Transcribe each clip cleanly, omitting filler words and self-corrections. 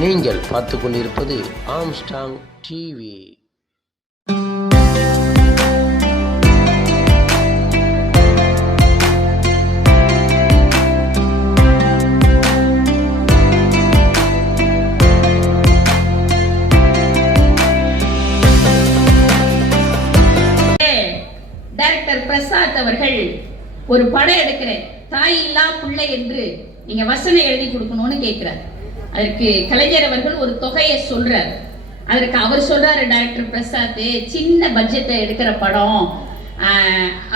நீங்கள் பார்த்து கொண்டிருப்பது ஆம்ஸ்டாங் டிவி. டைரக்டர் பிரசாத் அவர்கள் ஒரு படம் எடுக்கிறேன், தாய் இல்லா பிள்ளை என்று நீங்க வசனம் எழுதி கொடுக்கணும்னு கேட்கிறார். அதற்கு கலைஞர் அவர்கள் ஒரு தொகையை சொல்றார். அதற்கு அவர் சொல்றாரு, டைரக்டர் பிரசாத் சின்ன பட்ஜெட்டை எடுக்கிற படம்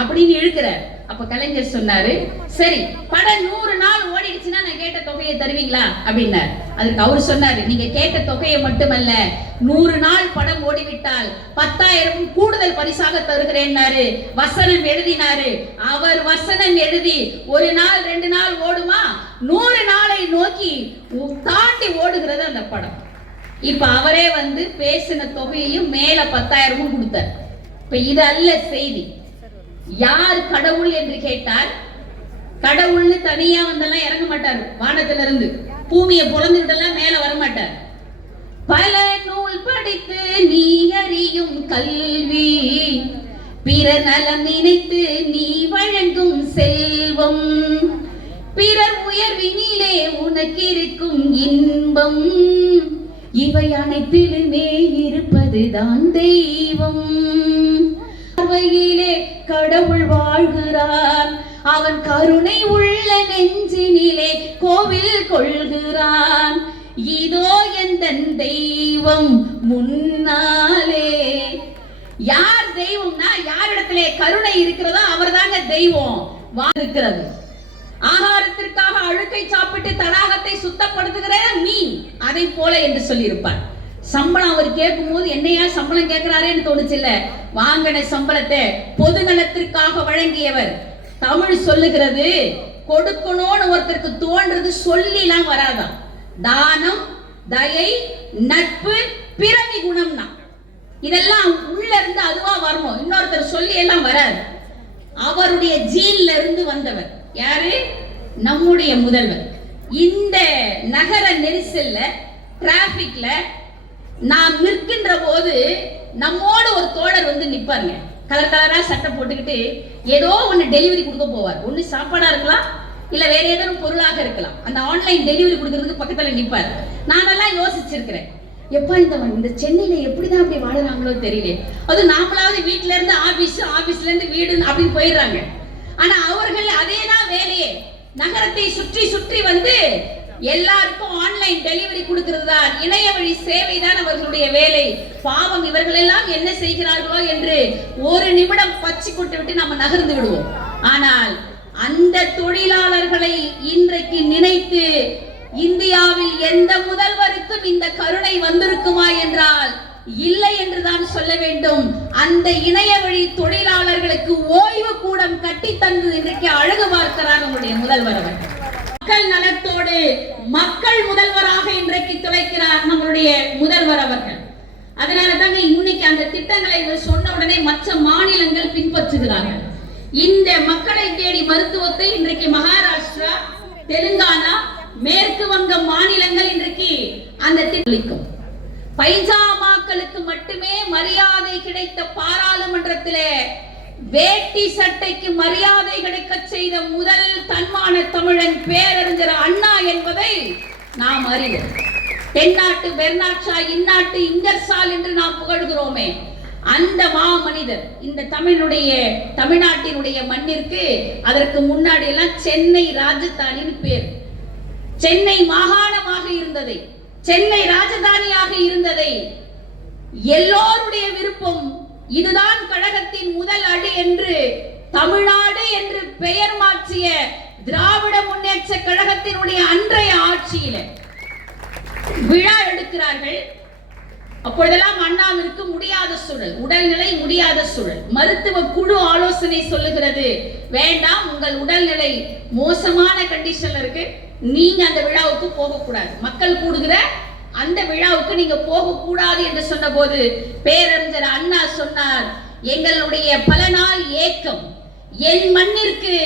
அப்படின்னு இழுக்கிறார். அப்ப கலைஞர் சொன்னாரு, சரி படம் 100 நாள் ஓடிடுச்சுன்னா நான் கேட்ட தொகையை தருவீங்களா அப்படின்னார். அதுக்கு அவர் சொன்னாரு, நீங்க கேட்ட தொகையை மட்டுமல்ல, 100 நாள் படம் ஓடிவிட்டால் 10,000 கூடுதல் பரிசாக தருகிறேன்னாரு. வசனம் எழுதினாரு. அவர் வசனம் எழுதி 1 நாள் 2 நாள் ஓடுமா, 100 நாளை நோக்கி தாண்டி ஓடுகிறது அந்த படம். இப்ப அவரே வந்து பேசின தொகையையும் மேல 10,000 கொடுத்தார். இப்ப இது அல்ல செய்தி. யார் கடவுள் என்று கேட்டார், கடவுள்னு தனியா வந்தெல்லாம் இறங்க மாட்டார். வானத்துல இருந்து பூமியை பொழந்துகிட்டெல்லாம் மேல வர மாட்டார். பல நூல் படித்து நீ அறியும் கல்வி, பிறர் நலம் நினைத்து நீ வழங்கும் செல்வம், பிறர் உயர்வினிலே உனக்கு இருக்கும் இன்பம், இவை அனைத்திலுமே இருப்பதுதான் தெய்வம். பார்வையிலே கடவுள் வாழ்கிறான், அவன் கருணை உள்ள நெஞ்சினிலே கோவில் கொள்கிறான். இதோ எந்த தெய்வம் முன்னாலே. யார் தெய்வம்னா, யாரிடத்திலே கருணை இருக்கிறதோ அவர் தாங்க தெய்வம். இருக்கிறது ஆகாரத்திற்காக அழுக்கை சாப்பிட்டு தடாகத்தை சுத்தப்படுத்துகிற மீன், அதை போல என்று சொல்லியிருப்பார். சம்பளம் அவர் கேட்கும் போது என்னையா சம்பளம் கேட்கிறாரேன்னு தோணுச்சு இல்ல. வாங்கின சம்பளத்தை பொது நலத்திற்காக வழங்கியவர். தமிழ் சொல்லுகிறது, கொடுக்கணும்னு ஒருத்தருக்கு தோன்றது சொல்லிலாம் வராதான். தானம், தயை, நட்பு, பிறவி குணம்னா இதெல்லாம் உள்ள இருந்து அதுவா வரணும். இன்னொருத்தர் சொல்லி எல்லாம் வராது. அவருடைய ஜீன்ல இருந்து வந்தவர் யாரு? நம்முடைய முதல்வர். இந்த நகர நெரிசல்ல, டிராபிக்ல நாம் நிற்கின்ற போது நம்மோடு ஒரு தோழர் வந்து நிப்பாருங்க. கலர் கலரா சட்டை போட்டுக்கிட்டு ஏதோ ஒன்னு டெலிவரி கொடுக்க போவார். ஒன்னு சாப்பாடா இருக்கலாம், இல்ல வேற ஏதோ பொருளாக இருக்கலாம். அந்த ஆன்லைன் டெலிவரி கொடுக்கறதுக்கு பக்கத்துல நிப்பார். நானெல்லாம் யோசிச்சிருக்கிறேன், எப்ப இந்த சென்னையில எப்படிதான் அப்படி வாழறாங்களோ தெரியல. அது நாமளாவது வீட்டுல இருந்து ஆபீஸ், ஆபீஸ்ல இருந்து வீடு அப்படின்னு போயிடுறாங்க. ஆனா அவர்கள் அதேதான் வேலையே. நகரத்தை சுற்றி சுற்றி வந்து எல்லாருக்கும் ஆன்லைன் டெலிவரி கொடுக்கிறது தான், இணைய வழி சேவை தான் அவர்களுடைய வேலை. பாவம் இவர்கள் எல்லாம் என்ன செய்கிறார்களோ என்று ஒரு நிமிடம் பச்சி கொண்டு விட்டு நம்ம நகர்ந்து விடுவோம். ஆனால் அந்த தொழிலாளர்களை இன்றைக்கு நினைத்து இந்தியாவில் எந்த முதல்வருக்கும் இந்த கருணை வந்திருக்குமா என்றால் இல்லை என்றுதான் சொல்ல வேண்டும். அந்த இணைய வழி தொழிலாளர்களுக்கு ஓய்வு கூடம் கட்டி தந்து இன்றைக்கு அழகு பார்க்கிறார் நம்முடைய முதல்வர் அவர்கள். மக்கள் நலத்தோடு மக்கள் முதல்வராக இன்றைக்கு துளைக்கிறார் நம்மளுடைய முதல்வர் அவர்கள். அதனால தாங்க இன்னைக்கு அந்த திட்டங்களை சொன்ன உடனே மற்ற மாநிலங்கள் பின்பற்றுகிறார்கள். இந்த மக்களை தேடி மருத்துவத்தை இன்றைக்கு மகாராஷ்டிரா, தெலுங்கானா, மேற்கு வங்கம் மாநிலங்கள் இன்றைக்கு அந்த திட்டம். பைஜாமாக்களுக்கு மட்டுமே மரியாதை கிடைத்த பாராளுமன்றத்திலே வேட்டி சட்டைக்கு மரியாதை கிடைக்க செய்த முதல் தன்மான தமிழன் பேரறிஞர் அண்ணா என்பதை நாம் அறிவோம். தென்னாட்டு பெர்னாட்ஷா, இந்நாட்டு இங்கர்சால் என்று நாம் புகழ்கிறோமே, அந்த மாமனிதர் இந்த தமிழ்நாட்டினுடைய மண்ணிற்கு அதற்கு முன்னாடி எல்லாம் சென்னை ராஜதானின்னு பேர். சென்னை மாகாணமாக இருந்ததை, சென்னை ராஜதானியாக இருந்ததை எல்லோருடைய விருப்பம் இதுதான் கழகத்தின் முதல் அடி என்று தமிழ்நாடு என்று பெயர் மாற்றிய திராவிட முன்னேற்ற கழகத்தினுடைய அன்றைய ஆட்சியில விழா எடுக்கிறார்கள். அப்பொழுதெல்லாம் அண்ணாவிற்கு முடியாத சூழல், உடல்நிலை முடியாத சூழல். மருத்துவ குழு ஆலோசனை சொல்லுகிறது, வேண்டாம் உங்கள் உடல்நிலை மோசமான கண்டிஷன்ல இருக்கு, நீங்க அந்த விழாவுக்கு போகக்கூடாது, மக்கள் கூடுகிற அந்த விழாவுக்கு நீங்க போக கூடாது என்று சொன்ன போது பேரறிஞர் அண்ணா சொன்னார், எங்களுடைய பல நாள் ஏக்கம், என் மண்ணிற்கு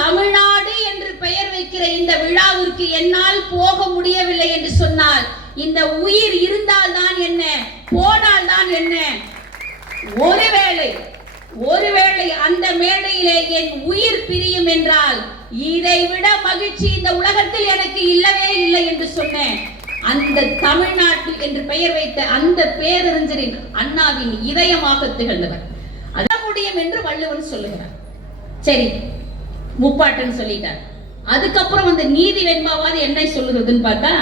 தமிழ்நாடு என்று பெயர் வைக்கிற இந்த விழாவிற்கு என்னால் போக முடியவில்லை என்று சொன்னால் இந்த உயிர் இருந்தால் தான் என்ன, போனால் தான் என்ன? ஒருவேளை அந்த மேடையிலே என் உயிர் பிரியும் என்றால் இதை விட மகிழ்ச்சி இந்த உலகத்தில் எனக்கு இல்லவே இல்லை என்று சொன்னேன். அந்த தமிழ்நாட்டில் என்று பெயர் வைத்த அந்த பேரறிஞரின் அண்ணாவின் இதயமாக திகழ்ந்தவர். அத முடியும் என்று வள்ளுவன் சொல்லுகிறார். சரி, முப்பாட்டன் சொல்லிட்டார். அதுக்கப்புறம் அந்த நீதி வெண்பாவாது என்னை சொல்லுகிறதுன்னு பார்த்தா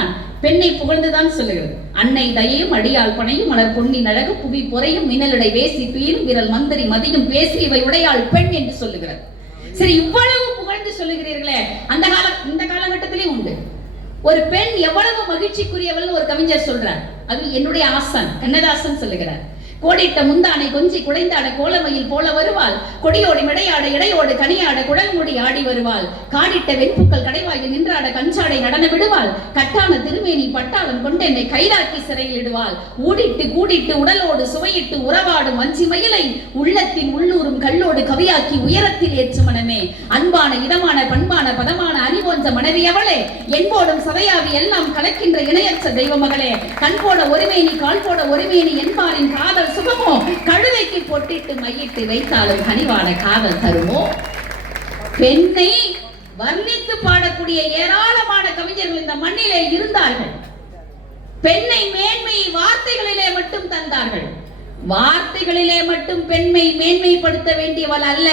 பெண்ணை புகழ்ந்துதான் சொல்லுகிறது. அன்னை தயையும் அடியால் பனையும் மலர் பொன்னி நழகு புவி பொறையும் மின்னலடை வேசி துயிலும் விரல் மந்திரி மதியும் பேசி இவை உடையாள் பெண் என்று சொல்லுகிறது. சரி, இவ்வளவு புகழ்ந்து சொல்லுகிறீர்களே, இந்த காலகட்டத்திலே உண்டு. ஒரு பெண் எவ்வளவு மகிழ்ச்சிக்குரியவள் ஒரு கவிஞர் சொல்றார். அது என்னுடைய ஆசான் கண்ணதாசன் சொல்லுகிறார். கோடிட்ட முந்தானை கொஞ்சி குடைந்தாட கோலமையில் போல வருவாள், கொடியோடி மிடையாட இடையோடு கனியாட குழல்முடி ஆடி வருவாள், காடிட்ட வெண்புக்கள் கடைவாயில் நின்றாட கஞ்சாடை நடன விடுவாள், கட்டான திருமேனி பட்டாளம் கொண்டு என்னை கைதாக்கி சிறையில் இடுவாள், ஊடிட்டு கூடிட்டு உடலோடு சுவையிட்டு உறவாடும் வஞ்சி மயிலை உள்ளத்தின் உள்ளூரும் கல்லோடு கவியாக்கி உயரத்தில் ஏற்று மனமே, அன்பான இதமான பண்பான பதமான அறிவொன்ற மனைவி அவளே, என்போடும் சதையாவி எல்லாம் கலக்கின்ற இணையற்ற தெய்வ மகளே, கண் போட ஒருமேனி கால் போட ஒருமேனி என்பாரின் காதல் சுகமோ, கழுதைக்கு பொட்டிட்டு மையிட்டு வைத்தாலும் கனிவான காதல் தருமோ? பெண்ணை வர்ணித்து பாடக்கூடிய ஏராளமான கவிஞர்கள் இந்த மண்ணிலே இருந்தார்கள். பெண்ணை மேன்மையை வார்த்தைகளிலே மட்டும் தந்தார்கள். வார்த்தைகளிலே மட்டும் பெண்மை மேன்மைப்படுத்த வேண்டியவள் அல்ல,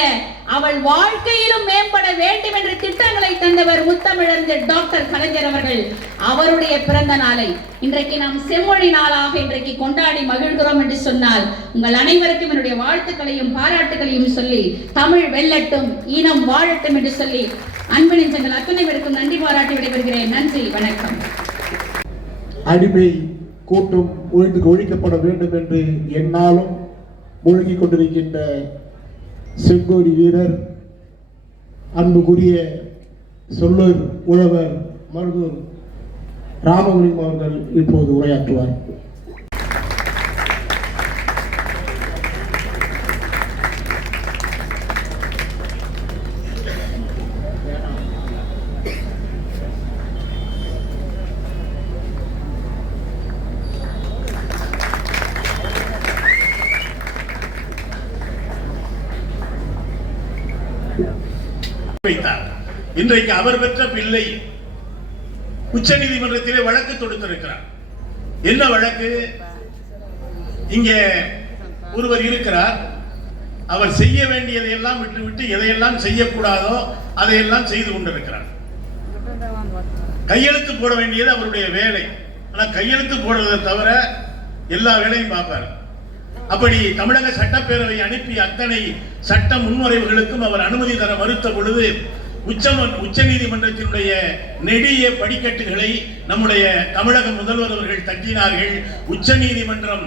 அவள் வாழ்க்கையிலும் மேம்பட வேண்டும் என்ற திட்டங்களை தந்தவர் முத்தமிழறிஞர் டாக்டர் கலைஞர் அவர்கள். அவருடைய பிறந்த நாளை இன்றைக்கு நாம் செம்மொழி நாளாக இன்றைக்கு கொண்டாடி மகிழ்கிறோம் என்று சொன்னால் உங்கள் அனைவருக்கும் என்னுடைய வாழ்த்துக்களையும் பாராட்டுகளையும் சொல்லி தமிழ் வெல்லட்டும், இனம் வாழட்டும் என்று சொல்லி அன்பு நெஞ்சங்கள் அத்தனை பேருக்கும் நன்றி பாராட்டி விடைபெறுகிறேன். நன்றி, வணக்கம். அடிமை கூட்டம் ஒழிக்கப்பட வேண்டும் என்று என்னாலும் மூழ்கிக் கொண்டிருக்கின்ற செங்கோடி வீரர், அன்புக்குரிய சொல்லூர் உழவர் மருதூர் ராமலிங்கம் அவர்கள் இப்போது உரையாற்றுவார். இன்றைக்கு அவர் பெற்ற பிள்ளை உச்ச நீதிமன்றத்திலே வழக்கு தொடுத்திருக்கிறார். என்ன வழக்கு? இங்கே ஒருவர் இருக்கிறார், அவர் செய்ய வேண்டியதையெல்லாம் விட்டுவிட்டு எதையெல்லாம் செய்யக்கூடாதோ அதையெல்லாம் செய்து கொண்டிருக்கிறார். கையெழுத்து போட வேண்டியது அவருடைய வேலை. ஆனால் கையெழுத்து போடுறதை தவிர எல்லா வேலையும் பார்ப்பார். அப்படி தமிழக சட்டப்பேரவை அனுப்பி அத்தனை சட்ட முன்வரைவுகளுக்கும் அவர் அனுமதி தர மறுத்த பொழுது உச்ச நீதிமன்றத்தினுடைய நெடிய படிக்கட்டுகளை நம்முடைய தமிழக முதல்வர் அவர்கள் தட்டினார்கள். உச்ச நீதிமன்றம்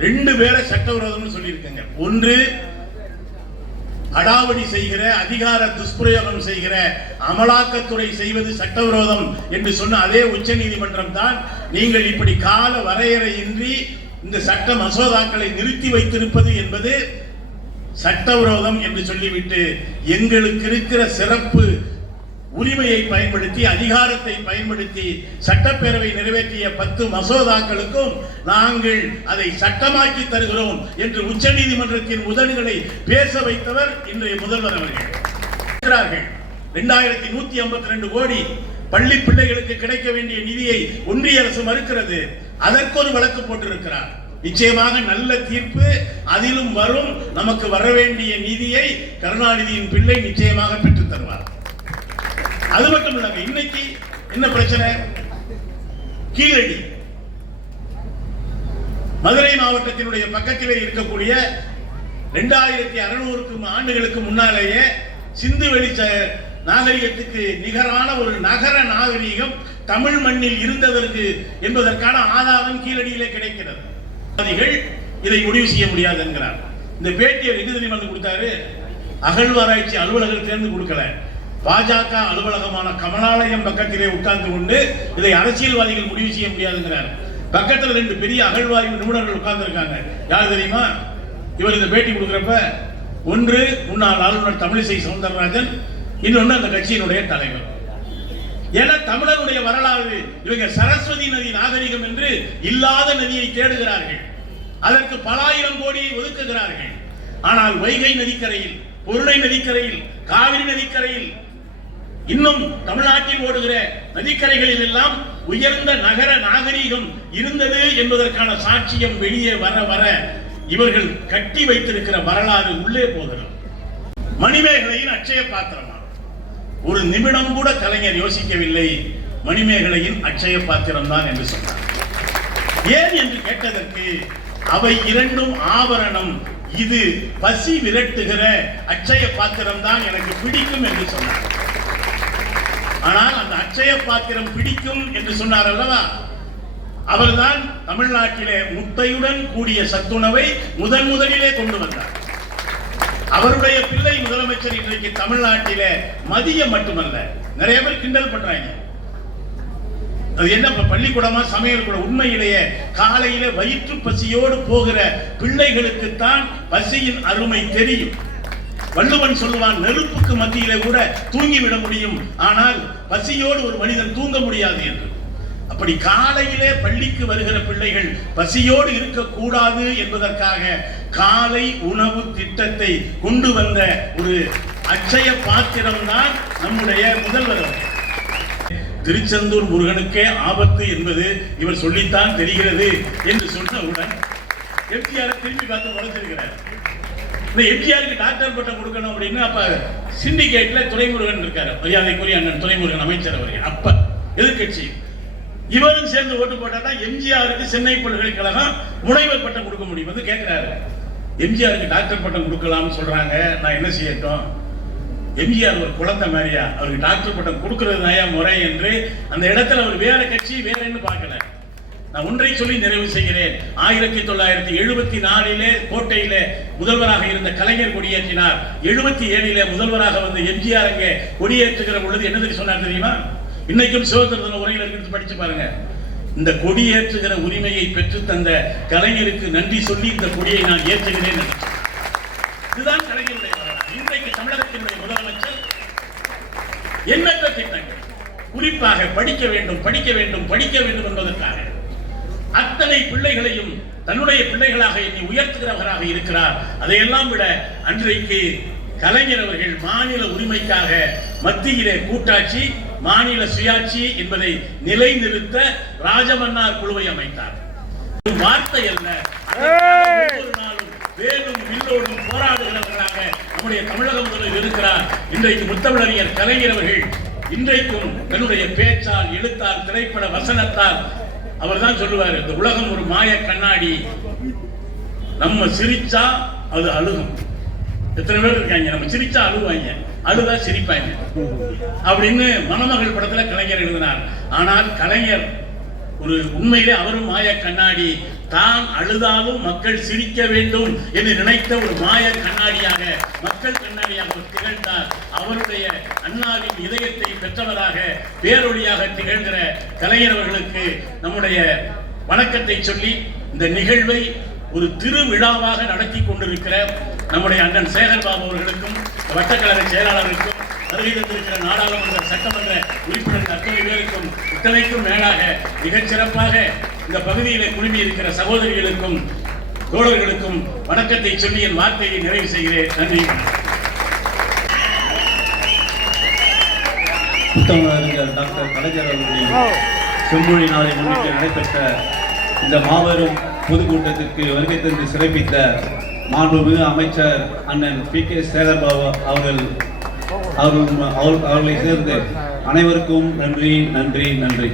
2 பேரை சட்டவிரோதம்னு சொல்லியிருக்காங்க. ஒன்று, அடாவடி செய்கிற, அதிகார துஷ்பிரயோகம் செய்கிற அமலாக்கத்துறை செய்வது சட்டவிரோதம் என்று சொன்ன அதே உச்ச நீதிமன்றம் தான் நீங்கள் இப்படி கால வரையறையின்றி இந்த சட்ட மசோதாக்களை நிறுத்தி வைத்திருப்பது என்பது சட்டவிரோதம் என்று சொல்லிவிட்டு எங்களுக்கு இருக்கிற சிறப்பு உரிமையை பயன்படுத்தி, அதிகாரத்தை பயன்படுத்தி சட்டப்பேரவை நிறைவேற்றிய 10 மசோதாக்களுக்கும் நாங்கள் அதை சட்டமாக்கி தருகிறோம் என்று உச்ச நீதிமன்றத்தின் உதடுகளை பேச வைத்தவர் இன்றைய முதல்வர் அவர்கள். 2152 கோடி பள்ளி பிள்ளைகளுக்கு கிடைக்க வேண்டிய நிதியை ஒன்றிய அரசு மறுக்கிறது. அதற்கு ஒரு வழக்கு போட்டிருக்கிறார். நிச்சயமாக நல்ல தீர்ப்பு அதிலும் வரும். நமக்கு வர வேண்டிய நிதியை கருணாநிதியின் பிள்ளை நிச்சயமாக பெற்றுத் தருவார். அது மட்டும் இல்ல, இன்னைக்கு என்ன பிரச்சனை? கீழடி மதுரை மாவட்டத்தினுடைய பக்கத்திலே இருக்கக்கூடிய 2600 ஆண்டுகளுக்கு முன்னாலேயே சிந்து வெளி நாகரிகத்துக்கு நிகரான ஒரு நகர நாகரிகம் தமிழ் மண்ணில் இருந்ததற்கு என்பதற்கான ஆதாரம் கீழடியிலே கிடைக்கிறது. இதை முடிவு செய்ய முடியாது என்கிறார். இந்த பேட்டியை எதிர்த்து கொடுத்தாரு. அகழ்வாராய்ச்சி அலுவலர்கள் தேர்ந்து கொடுக்கல. பாஜக அலுவலகமான கமலாலயம் பக்கத்திலே உட்கார்ந்து கொண்டு இதை அரசியல்வாதிகள் முடிவு செய்ய முடியாதுங்கிறார். பக்கத்தில் 2 பெரிய அகழ்வாய்வு நிபுணர்கள் உட்கார்ந்து இருக்காங்க. யார் தெரியுமா? இவர் இந்த பேட்டி கொடுக்கிறப்ப ஒன்று முன்னாள் ஆளுநர் தமிழிசை சவுந்தரராஜன், இன்னொன்று அந்த கட்சியினுடைய தலைவர். ஏன்னா தமிழருடைய வரலாறு இவங்க சரஸ்வதி நதி நாகரிகம் என்று இல்லாத நதியை தேடுகிறார்கள், அதற்கு பல ஆயிரம் கோடியை ஒதுக்குகிறார்கள். ஆனால் வைகை நதிக்கரையில், பொருணை நதிக்கரையில், காவிரி நதிக்கரையில், இன்னும் தமிழ்நாட்டில் ஓடுகிற நதிக்கரைகளில் எல்லாம் உயர்ந்த நகர நாகரீகம் இருந்தது என்பதற்கான சாட்சியம் வெளியே வர வர இவர்கள் கட்டி வைத்திருக்கிற வரலாறு உள்ளே போகிறது. மணிமேகலையின் அட்சய பாத்திரமா? ஒரு நிமிடம் கூட கலைஞர் யோசிக்கவில்லை மணிமேகலையின் அட்சய பாத்திரம் தான் என்று சொன்னார். ஏன் என்று கேட்டதற்கு அவை இரண்டும் ஆபரணம், இது பசி விரட்டுகிற அட்சய பாத்திரம் தான் எனக்கு பிடிக்கும் என்று சொன்னார். ஆனால் அந்த அட்சய பாத்திரம் பிடிக்கும் என்று சொன்னார் அல்லவா, அவர்தான் தமிழ்நாட்டிலே முட்டையுடன் கூடிய சத்துணவை முதலிலே கொண்டு வந்தார். அவருடைய பிள்ளை முதலமைச்சர் இன்றைக்கு தமிழ்நாட்டிலே மதியம் மட்டுமல்ல, நிறைய பேர் கிண்டல் பண்றாங்க, அது என்ன பள்ளிக்கூடமா சமையல் கூட. உண்மையிலேயே காலையில வயிற்று பசியோடு போகிற பிள்ளைகளுக்குத்தான் பசியின் அருமை தெரியும். வள்ளுவன் சொல்லுவான், நெருப்புக்கு மத்தியிலே கூட தூங்கிவிட முடியும், ஆனால் பசியோடு ஒரு மனிதன் தூங்க முடியாது என்று. அப்படி காலையிலே பள்ளிக்கு வருகிற பிள்ளைகள் பசியோடு இருக்கக்கூடாது என்பதற்காக காலை உணவு திட்டத்தை கொண்டு வந்த ஒரு அட்சய பாத்திரம் தான் நம்முடைய முதல்வர். திருச்செந்தூர் முருகனுக்கே ஆபத்து என்பது இவர் சொல்லித்தான் தெரிகிறது என்று சொன்னவுடன் எம்ஜிஆர் திரும்பி பார்த்து உழைச்சிருக்கிறார். இந்த எம்ஜிஆருக்கு டாக்டர் பட்டம் கொடுக்கணும் அப்படின்னு அப்ப சிண்டிகேட்ல துரைமுருகன் இருக்காரு, மரியாதைக்குரிய அண்ணன் துரைமுருகன் அமைச்சர் அவர்கள், அப்ப எதிர்கட்சி. இவரும் சேர்ந்து ஓட்டு போட்டா தான் எம்ஜிஆருக்கு சென்னை பல்கலைக்கழகம் முனைவர் பட்டம் கொடுக்க முடியும் வந்து கேட்கிறாரு. எம்ஜிஆருக்கு டாக்டர் பட்டம் கொடுக்கலாம்னு சொல்றாங்க, நான் என்ன செய்யட்டும்? எம்ஜிஆர் ஒரு குழந்தை மாதிரியா, அவருக்கு டாக்டர் பட்டம் கொடுக்கிறது தான் முறை என்று அந்த இடத்துல அவர் வேற கட்சி வேற என்ன பார்க்கல. நான் ஒன்றை சொல்லி நிறைவு செய்கிறேன். 1974 கோட்டையிலே முதல்வராக இருந்த கலைஞர் கொடியேற்றினார். 77 முதல்வராக வந்த எம்ஜிஆர் அங்கே கொடியேற்றுகிற பொழுது என்ன சொன்னார் தெரியுமா? இன்னைக்கும் சுதந்திர தின உரையில் எடுத்து படிச்சு பாருங்க. இந்த கொடியேற்றுகிற உரிமையை பெற்று தந்த கலைஞருக்கு நன்றி சொல்லி இந்த கொடியை நான் ஏற்றுகிறேன். இதுதான் கலைஞருடைய வரலாறு. இன்றைக்கு தமிழகத்தினுடைய முதலமைச்சர் எண்ணற்ற திட்டங்கள், குறிப்பாக படிக்க வேண்டும் படிக்க வேண்டும் படிக்க வேண்டும் என்பதற்காக அத்தனை பிள்ளைகளையும் தன்னுடைய பிள்ளைகளாக எண்ணி உயர்த்துகிறவராக இருக்கிறார். அதையெல்லாம் விட அன்றைக்கு கலைஞர் அவர்கள் மாநில உரிமைக்காக மத்தியிலே கூட்டாட்சி, மாநில சுயாட்சி என்பதை நிலைநிறுத்த ராஜமன்னார் குழுவை அமைத்தார். வார்த்தை அல்ல, ஒவ்வொரு நாளும் வேலும் வில்லோடும் போராடுகிறவர்களாக நம்முடைய தமிழக முதல்வர் இருக்கிறார். இன்றைக்கு முத்தமிழறிஞர் கலைஞர் அவர்கள் இன்றைக்கும் தன்னுடைய பேச்சால், எழுத்தால், திரைப்பட வசனத்தால் அவர் தான் சொல்லுவார், இந்த உலகம் ஒரு மாய கண்ணாடி, நம்ம சிரிச்சா அது அழுகும். எத்தனை பேர் இருக்காங்க, நம்ம சிரிச்சா அழுவாங்க, அழுதா சிரிப்பாங்க அப்படின்னு மணமகள் படத்துல கலைஞர் எழுதினார். ஆனால் கலைஞர் ஒரு உண்மையிலே அவரும் மாய கண்ணாடி, தான் அழுதாலும் மக்கள் சிரிக்க வேண்டும் என்று நினைத்த ஒரு மாய கண்ணாடியாக, மக்கள் கண்ணாடியாக திகழ்ந்தார். அவருடைய அண்ணாவின் இதயத்தை பெற்றவராக, பேரொழியாக திகழ்கிற கலைஞர் அவர்களுக்கு நம்முடைய வணக்கத்தை சொல்லி இந்த நிகழ்வை ஒரு திருவிழாவாக நடத்தி கொண்டிருக்கிற நம்முடைய அண்ணன் சேகர்பாபு அவர்களுக்கும், வட்டக்கழக செயலாளருக்கும், வருகின்ற நாடாளுமன்ற சட்டமன்ற உறுப்பினர்கள் அத்தனை பேருக்கும், இத்தனைக்கும் மேலாக மிகச்சிறப்பாக இந்த பகுதியில் குழுமி இருக்கிற சகோதரிகளுக்கும் தோழர்களுக்கும் வணக்கத்தை சொல்லி என் வார்த்தையை நிறைவு செய்கிறேன். நன்றி. புத்தகறிஞர் டாக்டர் கலைஞர் அவர்களின் செம்மொழி நாளை முன்னிட்டு நடைபெற்ற இந்த மாபெரும் பொதுக்கூட்டத்திற்கு வருகை தந்து சிறப்பித்த மாண்புமிகு அமைச்சர் அண்ணன் PK சேகர்பாபு அவர்களை சேர்ந்து அனைவருக்கும் நன்றி நன்றி நன்றி.